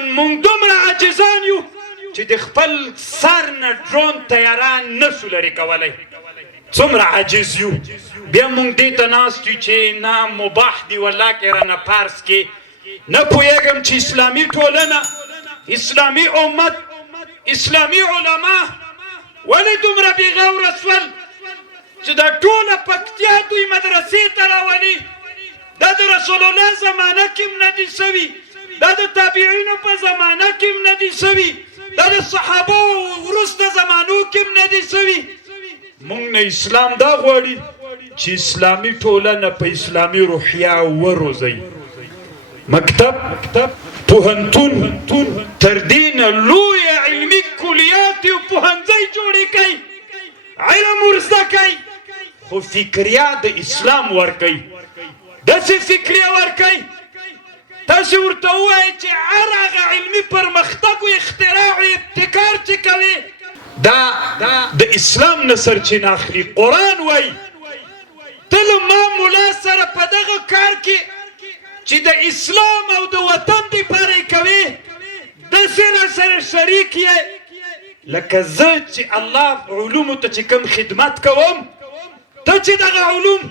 نن موږ دومره عاجزان یو چې د خپل سر نه ډرون طیران نسو لرې کولی. څومره عاجز یو. بیا موږ دې ته ناست یو چې نه مباح دي والله کې رانه پارس کې. نه پوهېږم چې اسلامي ټولنه، اسلامي امت، اسلامي علما ولې دومره بېغوره سول چې دا ټوله پکتیا دوی مدرسې ته راولي. دا د رسول الله زمانه کې هم نه دي سوي، دا د تابعینو په زمانه کې هم نه دي سوي، دا د صحابو وروسته زمانو کې هم نه دي سوي. موږ نه اسلام دا غواړي چې اسلامي ټولنه په اسلامي روحیه وروزئ. مکتب، پوهنتون، تر دې نه لویه علمي کلیات او پوهنځی جوړې کوي، علم ورزده کوي، خو فکریه د اسلام ورکوي. داسې فکریه ورکوي تاسې ورته ووایئ چې هر هغه علمي پرمختګ او اختراع او ابتکار چې کوي دا د اسلام نه سرچینه اخلي. قرآن وایي ته له ما ملا سره په دغه کار کې چې د اسلام او د وطن دپاره یې کوې داسې راسره شریک یې لکه زه چې الله علومو ته چې کوم خدمت کوم، ته چې دغه علوم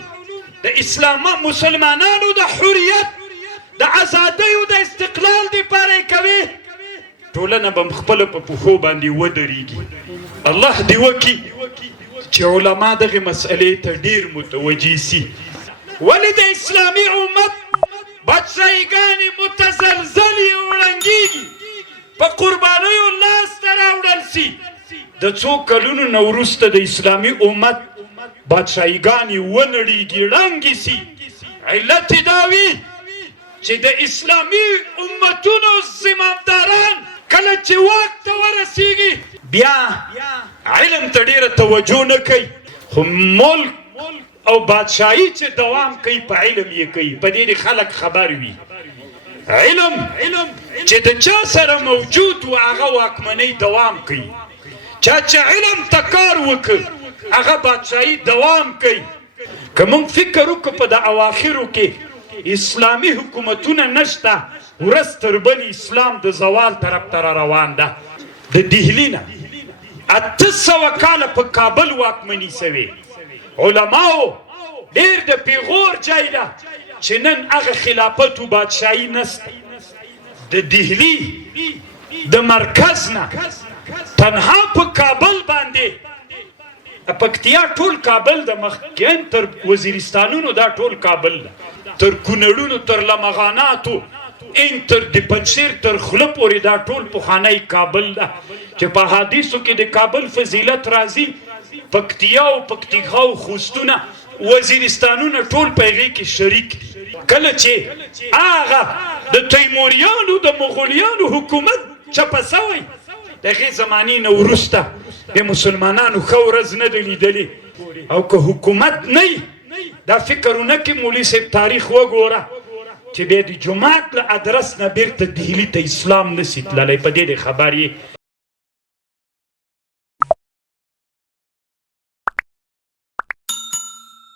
د اسلام مسلمانانو د حریت، د ازادۍ او د استقلال دپاره یې کوې، ټولنه به خپله په پښو باندې ودرېږي. الله دې وکړي چې علما دغې مسئلې ته ډېر متوجه سي. ولې د اسلامي امت بادشاهیګانې متزلزلې او ړنګېږي، په قربانیو لاسته راوړل سي. د څو کلونو نه وروسته د اسلامي امت بادشاهیګانې ونړېږي، ړنګې سي. علت یې دا وي چې د اسلامي امتونو زمامداران کله چې واک ته ورسېږي بیا علم ته ډېره توجه نه کوي، خو ملک او بادشاهي چې دوام کوي په علم یې کوي. په دې خلک خبر وي. علم چې د چا سره موجود و هغه واکمنۍ دوام کوي. چا چې علم ته کار وکړ هغه بادشاهي دوام کوي. که موږ فکر وکړو په د اواخرو کې اسلامي حکومتونه نشته، ورځ تر بلې اسلام د زوال طرف ته را روان ده. د دهلي نه 800 کاله په کابل واکمني سوې. علماو ډېر د پیغور ځای ده چې نن هغه خلافت و بادشاهي نسته. د دهلي د مرکز نه تنها په کابل باندې، پکتیا ټول کابل د مخکین تر وزیرستانونو دا ټول کابل ده، تر کونړونو تر لمغاناتو این تر د پنجشیر تر خوله پورې دا ټول پخوانی کابل ده چې په حدیثو کې د کابل فضیلت راځي. پکتیا او پکتیکا او خوستونه وزیرستانونه ټول په هغې کې شریک دي. کله چې هغه د تیموریانو د مغولیانو حکومت چپه سوی د هغې زمانې نه وروسته د مسلمانانو ښه ورځ نه ده لیدلې. او که حکومت نه وي دا فکر ونه کړي مولي صاحب تاریخ وګوره چې بیا د جومات له ادرس نه بیرته دهلي ته اسلام نسي تللی. په دې خبر یې